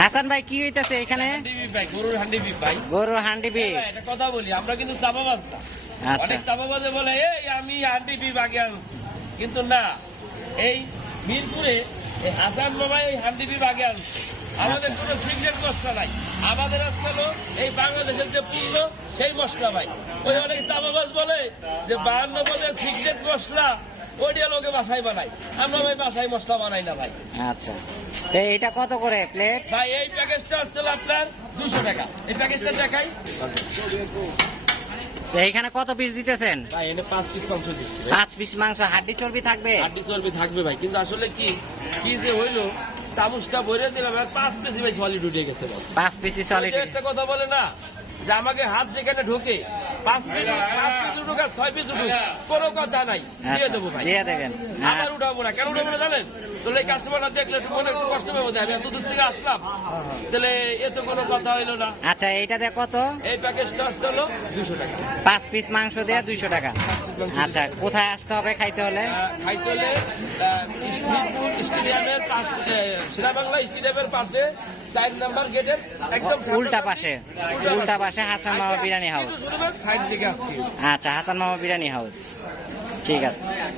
হাসান ভাই কি হইতাছে এখানে? হান্ডি বিপ ভাই গরুর হান্ডি বিপ ভাই। একটা কথা বলি আমরা কিন্তু চাপাবাজ না আচ্ছা। অনেক চাপাবাজে বলে এই আমি হান্ডি বিপ আগে আনছি। কিন্তু না এই মিরপুরে হাসান মামা এই হান্ডি বিপ আগে আনছে। আমাদের আচ্ছা। কোনো সিক্রেট মশলা নাই। আমাদের আসতে এই বাংলাদেশের যে পূর্ণ সেই মশলা ভাই। ওই অনেক চাপাবাজ বলে যে বাহান্ন বলে সিক্রেট মশলা ওইটা লোকে বাসায় বানাই। আমরা ভাই বাসায় মশলা বানাই না ভাই। আচ্ছা। তো এটা কত করে প্লেট ভাই এই প্যাকেজটা আসছিল আপনার দুশো টাকা। এই প্যাকেজটা দেখাই। এইখানে কত পিস দিতেছেন? ভাই এনে পাঁচ পিস মাংস দিচ্ছি। পাঁচ পিস মাংস হাড্ডি চর্বি থাকবে? হাড্ডি চর্বি থাকবে ভাই। কিন্তু আসলে কি কি যে হইল চামচটা ভরে দিলাম আর পাঁচ পিস ভাই সলিড উঠে গেছে পাঁচ পিসি সলিড একটা কথা বলে না যে আমাকে হাত যেখানে ঢোকে পাঁচ পিস পাঁচ পিস উঠুক আর ছয় পিস উঠুক কোনো কথা নাই। দিয়ে দেবো ভাই। আচ্ছা, দিয়ে দেবেন। হ্যাঁ। আবার উঠাবো না। কেন উঠাবো না জানেন? তাহলে এই কাস্টমারটা দেখলে একটু মনে একটু কষ্ট পাবো আমি এত দূর থেকে আসলাম। তাহলে এ তো কোনো কথা হইল না। আচ্ছা এইটা এইটাতে কত? এই প্যাকেজটা আসছে হলো দুশো টাকা। পাঁচ পিস মাংস দেওয়া দুইশো টাকা। আচ্ছা কোথায় আসতে হবে খাইতে হলে? খাইতে হলে স্টেডিয়ামের পাশে সিরাবাংলা স্টেডিয়ামের পাশে চার নাম্বার গেটের একদম উল্টা পাশে উল্টা পাশে। হাসান মামা বিরিয়ানি হাউস। সাইড থেকে আসছি। আচ্ছা হাসান মামা বিরিয়ানি হাউস। ঠিক আছে।